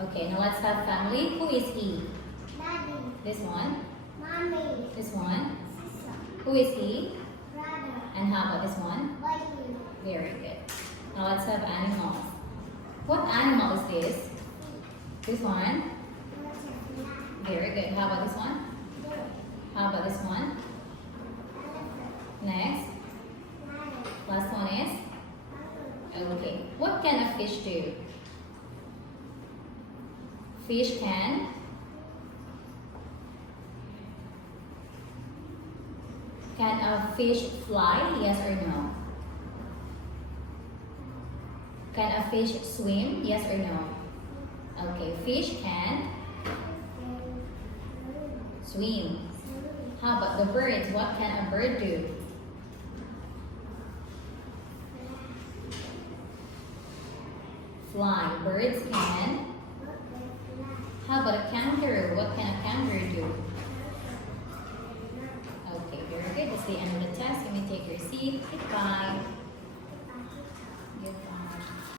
Okay, now let's have family. Who is he? Daddy, This one. mommy, This one. sister, Who is he? brother, And how about this one? boyfriend, Very good. Now let's have animals. What animal is this? This one. butterfly, Very good. How about this one? bird, How about this one? elephant, Next. lion, Last one is? kangaroo, Okay. What can a fish do? Fish can. Can a fish fly? Yes or no? Can a fish swim? Yes or no? Okay, fish can swim. How about the birds? What can a bird do? Fly. Birds can. How about a kangaroo? What can a kangaroo do? Okay, very good. That's the end of the test. You may take your seat. Goodbye.